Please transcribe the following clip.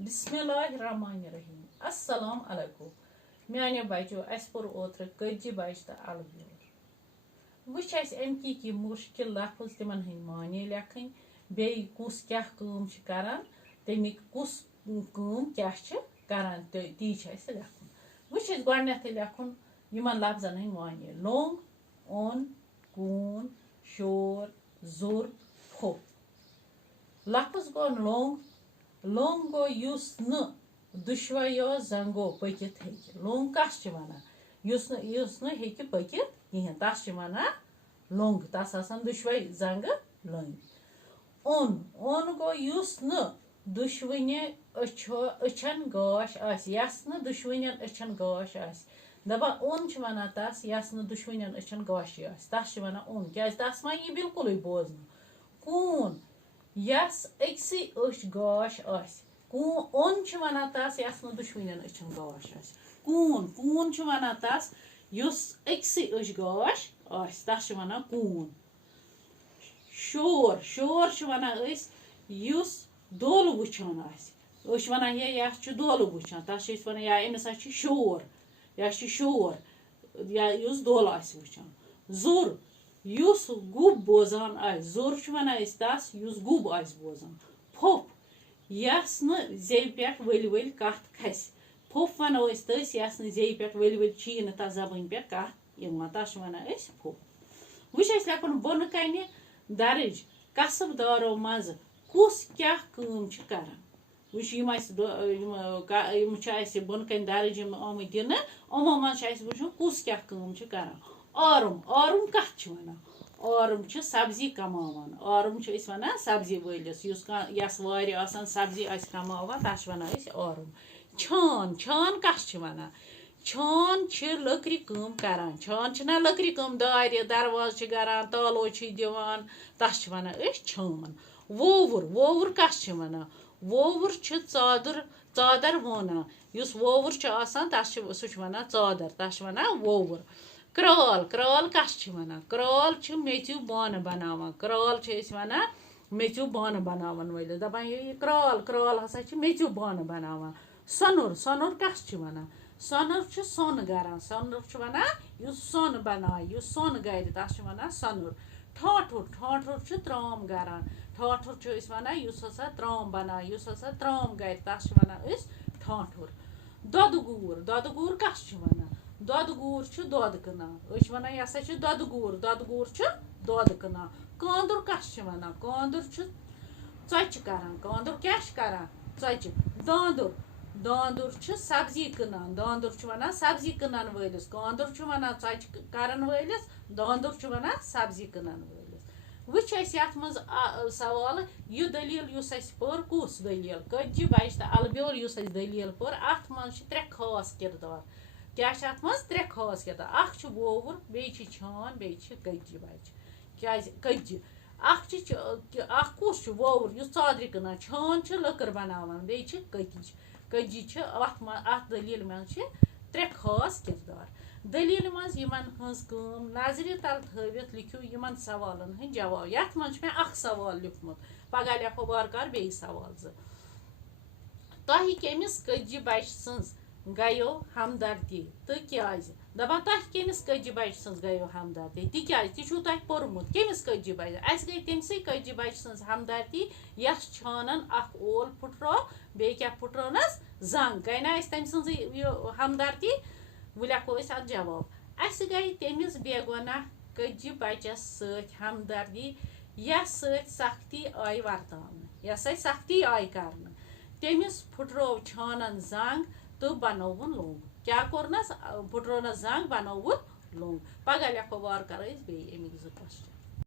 बिस्मिल्लाहिर्रहमानिर्रहीम अस्सलाम अलैकुम म्याने बच्चों अस पोर ओत्र कज्जि बच तो अलब्योर वुच अमकी की मुश्किल लफ्ज तिमन हंद माने लेखन बे कुस क्या काम करान तमिक कुस काम क्या करान ती लेखन वुच गोडनेथ लेखन यमन लफ्जन हंद माने लोंग ओन कून शोर जुर फो लफ्ज गो लोंग लोंग गो युस न दुश्वायो जंगो पकित हेकि लोंग कस वनान युस न हेकि पकित कहें तस वनान लोंग तस आसान दुश्वाई जंग लंग ओन ओन गो युस न दुश्वने अछन गाश आस यस न दुश्वनन अछन गाश आस दपान ओन वनान तस यस न दुश्वनन अछन गाश आस तस वनान ओन क्या तस मा यह बिल्कुल बोजन कून यस अक्सी अश गाश आस ओन वनान तस यस न दुश्वनन अछन गाश आस कून कून वनान तस युस अक्सी अश गाश आस तस वनान कून शोर शोर वनान युस दोल वुचान आस वनान यस दोल वुचान तस वनान या अमिस शोर यह शोर या युस दोल आस वुचान जुर युस गुब बोजान आस जुर वनान तस युस गुब आस बोजान फोप यस न जेब पे वल वल कथ खस फोप वनो तस यस न जेब पे वल वल छी तथ जबान पे कथ यवान तस वनान फोप वुच लेखन बोन कन दर्ज कसबदारो मज कुस क्या काम करान वुच बोन कन दर्ज आम दिन यमो मज वुचन कुस क्या काम करान आरुम आरुम कथ वनान आरुम सब्जी कमावान आरुम वनान सब्जी वलिस यस वार आसान सब्जी कमावान तस वनान आरुम छान छान कस वनान छान लकड़ी काम करान छान ना लकड़ी काम दार दरवाज करान तालो दिवान तस वनान छान वोवुर वोवुर कस वनान वोवुर चादर चादर वोनान युस वोवुर आसान तस सह वनान चादर तस वनान वोवुर क्राल क्राल कस वनान क्राल मेथ्यू बान बनावान क्राल वनान मेथ्यू बान बनावान वलिस दपान ये क्राल क्राल हसा मेथ्यू बान बनावान सनुर सनुर कस वनान सनुर सोन गरान सनुर वनान युस सोन बनाए युस सोन गर तस वनान सनुर ठाठुर ठाठुर त्राम गरान ठाठुर वनान युस हसा त्राम बनाए युस हसा त्राम गर तस वनान ठाठुर दोदगूर दोदगूर कस वनान दोदगूर दोद कनान वनान यह हसा दोदगूर दोदगूर दोद कनान कांदुर कस वनान कांदुर चच करान कांदुर क्या करान चच दांदुर दांदुर सब्जी कनान दांदुर वनान सब्जी कनान वलिस कांदुर वनान चच करान वलिस दांदुर वनान सब्जी कनान वलिस वुच यथ मज सवाल यह दलील युस पर कुस दलील कज्जि बच तो अलब्योर युस दलील पर अत मज त्रे खास किरदार क्या अत मज त्रे खास किरदार अख वोवुर बे छान बे कज्जि बच क्या कज्जि अख कुस वोवुर युस चादर कनान छान लकर बनावान बे कज्जि कज्जि अत दलील मज त्रे खास किरदार दलील मज यमन हंस काम नजर तल थवित लिखियो यमन सवालन हंद जवाब यथ मज मे अख सवाल लिखमुत पगह लेखो बारकार बे सवाल तह कमिस कज्जि बच सन्स गयो हमदर्दी तो क्या दपान तह कमिस कज्जि बच सन्स गयो हमदर्दी तिक्या तह पोर्मुत कमिस कज्जि बच अस गई तमसे कज्जि बच सन्स हमदर्दी यस छानन अख ओल फुटरो बे क्या फुटरोनस जंग गई ना तम सन्ज हमदर्दी वो लेखो अत जवाब अस गई तमिस बेगुनाह कज्जि बचस सत हमदर्दी यस सख्ती आई वर्तान यस सख्ती आई कर तमिस फुटरो छानन जंग तो बनोवन लोंग क्या कोरनस फुटरोनस जंग बनोवन लोंग पगह लेखो वार कर बे अमिक 2 क्वेश्चन।